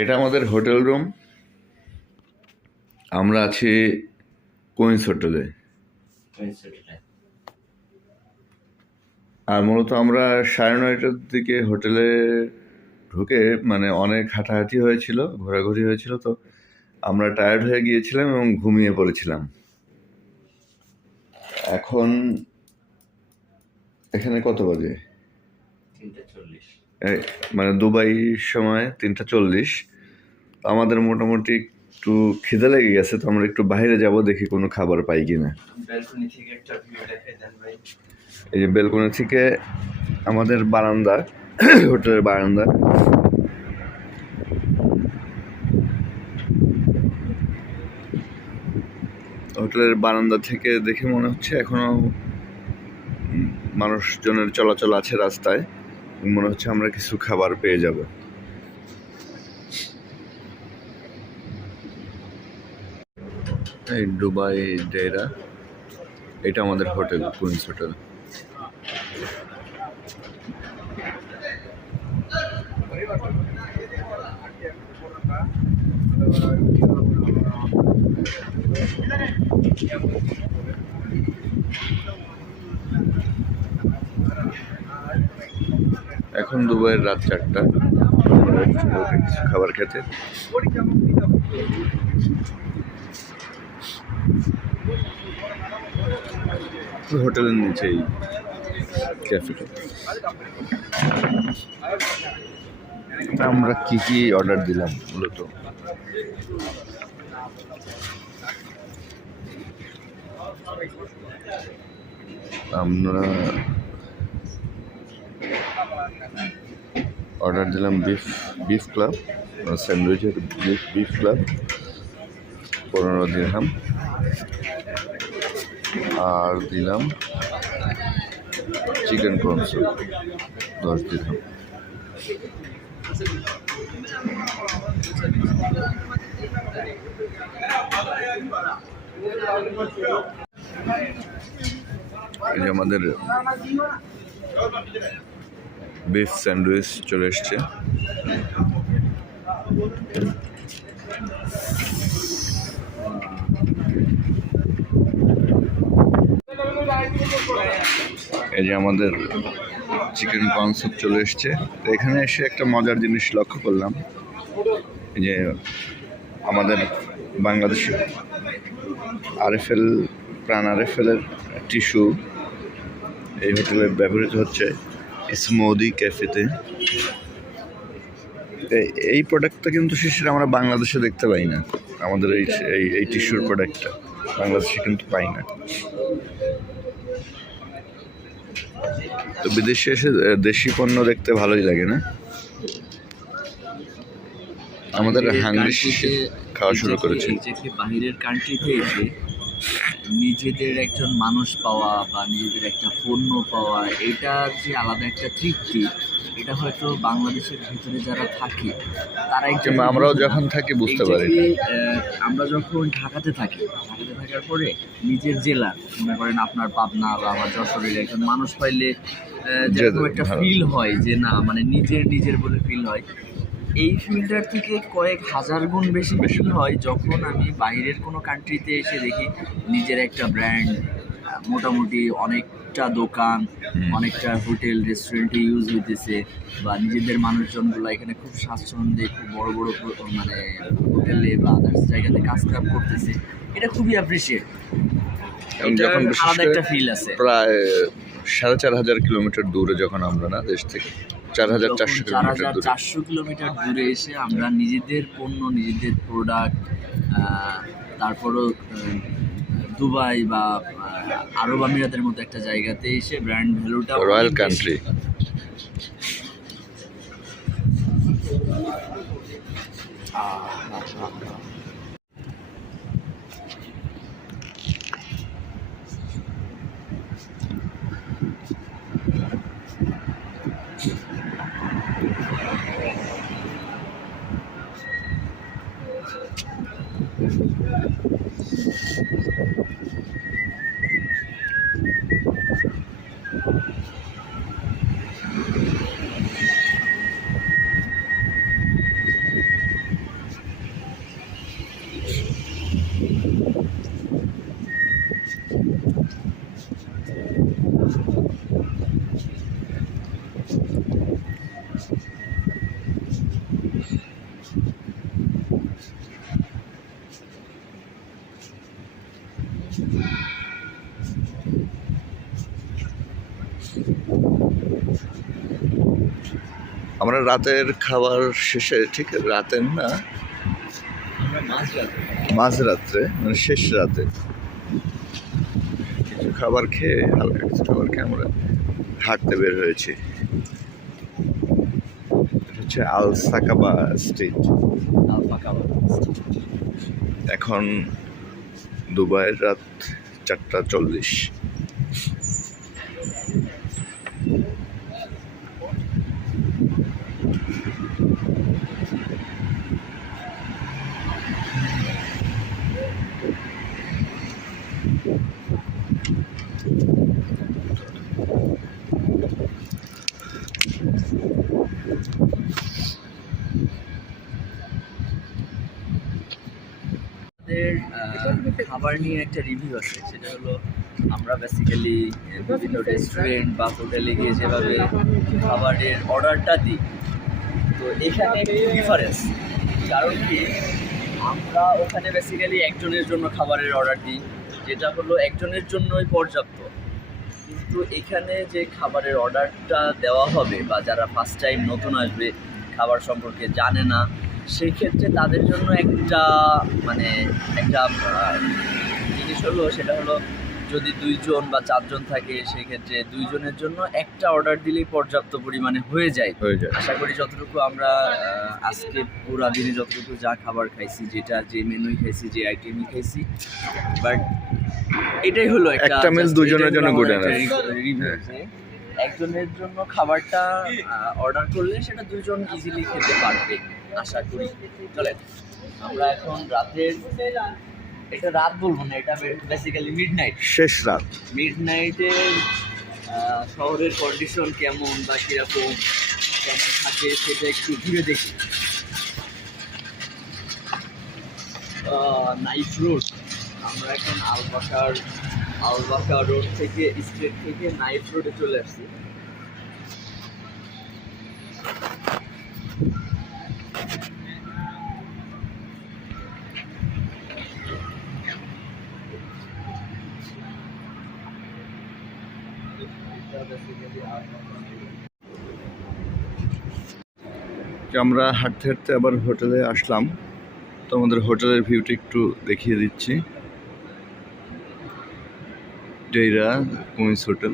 এটা আমাদের hotel room. আমরা আছি কুইন্স হোটেলে। আর মূলত আমরা 9:30টার দিকে হোটেলে ঢুকে মানে অনেক হাঁটাহাঁটি হয়েছিল, ঘোরাঘুরি হয়েছিল, তো আমরা টায়ার্ড হয়ে গিয়েছিলাম এবং ঘুমিয়ে পড়েছিলাম। এখন এখানে কত বাজে? 3:40, মানে দুবাই সময় 3:40। আমাদের মোটামুটি একটু খিদে লেগে গেছে, তো আমরা একটু বাইরে যাব, দেখি কোনো খাবার পাই কিনা। ব্যালকনি থেকে একটা ভিউ দেখাই দেন ভাই। এই যে ব্যালকনি থেকে আমাদের বারান্দা, হোটেলের বারান্দা। হোটেলের বারান্দা থেকে দেখে মনে হচ্ছে এখনো মানুষজনের চলাচল আছে রাস্তায়। মনে হচ্ছে আমরা কিছু খাবার পেয়ে যাব। এই দুবাই ডেরা, এটা আমাদের হোটেল, কুইন্স হোটেল। এখন দুবাইয়ের রাত 4টা। কিছু খাবার খেতে হোটেলের নিচেই ক্যাফেটা। আমরা কি কি অর্ডার দিলাম মূলত? আমরা অর্ডার দিলাম বিফ ক্লাব স্যান্ডউইচের, বিফ ক্লাব 15 দিরহাম, আর দিলাম চিকেন প্রনস 10 দিরহাম। এই যে আমাদের বিফ স্যান্ডউইচ চলে এসছে। এই যে আমাদের চিকেন কনসেপ চলে এসছে। তো এখানে এসে একটা মজার জিনিস লক্ষ্য করলাম, যে আমাদের বাংলাদেশি প্রাণ আরএফএলের টিস্যু এই হোটেলে ব্যবহৃত হচ্ছে স্মুদি ক্যাফেতে। এই প্রোডাক্টটা কিন্তু শেষে আমরা বাংলাদেশে দেখতে পাই না। আমাদের এই টিস্যুর প্রোডাক্টটা বাংলাদেশে কিন্তু পাই না। তো বিদেশে এসে দেশি পণ্য দেখতে ভালোই লাগে না? আমাদের হাঙ্গরি খাওয়া শুরু করেছে। বাহিরের কান্ট্রিতে এসে নিজেদের একজন মানুষ পাওয়া বা নিজেদের একটা পণ্য পাওয়া, এটার যে আলাদা একটা তৃপ্তি, এটা হয়তো বাংলাদেশের ভিতরে যারা থাকে তারা আমরাও যখন থাকি বুঝতে পারি। আমরা যখন ঢাকাতে থাকার পরে নিজের জেলার, মনে করেন আপনার পাবনা বা আমার যশোরের একজন মানুষ পাইলে যেরকম একটা ফিল হয়, যে না মানে নিজের বলে ফিল হয়, এই ফিল্ডটার থেকে কয়েক হাজার গুণ বেশি ফিল হয় যখন আমি বাইরের কোনো কান্ট্রিতে এসে দেখি নিজের একটা ব্র্যান্ড, মোটামুটি অনেকটা দোকান, অনেকটা হোটেল রেস্টুরেন্টে ইউজ হইতেছে, বা নিজেদের মানুষজনগুলো এখানে খুব স্বাচ্ছন্দ্যে খুব বড় বড় মানে হোটেলে বা আদার্স জায়গাতে কাজ করতেছে। এটা খুবই অ্যাপ্রিসিয়েট, আলাদা একটা ফিল আছে। প্রায় 4,500 কিলোমিটার দূরে যখন আমরা না দেশ থেকে 4,400 কিলোমিটার দূরে এসে আমরা নিজেদের পণ্য, নিজেদের প্রোডাক্ট, তারপরও দুবাই বা আরব আমিরাতের মতো একটা জায়গাতে এসে ব্র্যান্ড ভ্যালুটা রয়্যাল কান্ট্রি। আমরা রাতের খাবার শেষে, ঠিক রাতের না, আমরা মাঝরাত্রে মানে শেষ রাতে কিছু খাবার খেয়ে, হালকা কিছু খাবার খেয়ে আমরা হাঁটতে বের হয়েছি। এটা হচ্ছে আল সাকাবা স্ট্রিট। এখন দুবাইয়ের রাত 4:40। খাবার নিয়ে একটা রিভিউ আছে, সেটা হলো আমরা বেসিক্যালি বিভিন্ন রেস্টুরেন্ট বা হোটেলে গিয়ে যেভাবে খাবারের অর্ডারটা দিই, তো এখানে একটু ডিফারেন্স। কারণ কি, আমরা ওখানে বেসিক্যালি একজনের জন্য খাবারের অর্ডার দিই, যেটা হলো একজনের জন্যই পর্যাপ্ত। কিন্তু এখানে যে খাবারের অর্ডারটা দেওয়া হবে, বা যারা ফার্স্ট টাইম নতুন আসবে, খাবার সম্পর্কে জানে না, সেই ক্ষেত্রে তাদের জন্য একটা জিনিস হলো, সেটা হলো যদি 2 জন বা 4 জন থাকে, সেই ক্ষেত্রে 2 জনের জন্য একটা অর্ডার দিলেই পর্যাপ্ত পরিমাণে হয়ে যায়। আশা করি যতটুকু আমরা আজকে পুরা দিনে যতটুকু যা খাবার খাইছি, যে মেনুই খাইছি, যে আইটেমই খাইছি, বাট এটাই হলো একটা মিল 2 জনের জন্য গুড রিভিউ। একজনের জন্য খাবারটা অর্ডার করলে সেটা 2 জন ইজিলি খেতে পারবে আশা করি। চলে আমরা এখন রাতের, এটা রাত বলবো না, এটা বেসিক্যালি শেষ রাত। মিডনাইটের শহরের কন্ডিশন কেমন বা কীরকম কেমন থাকে সেটা একটু ঘুরে দেখি। নাইট রোড, আমরা এখন আলবাকা রোড থেকে, স্ট্রিট থেকে নাইট রোডে চলে আসছি। আমরা হাঁটতে হাঁটতে আবার হোটেলে আসলাম, তো আমাদের হোটেলের ভিউটা একটু দেখিয়ে দিচ্ছি। ডেইরা কুইন্স হোটেল।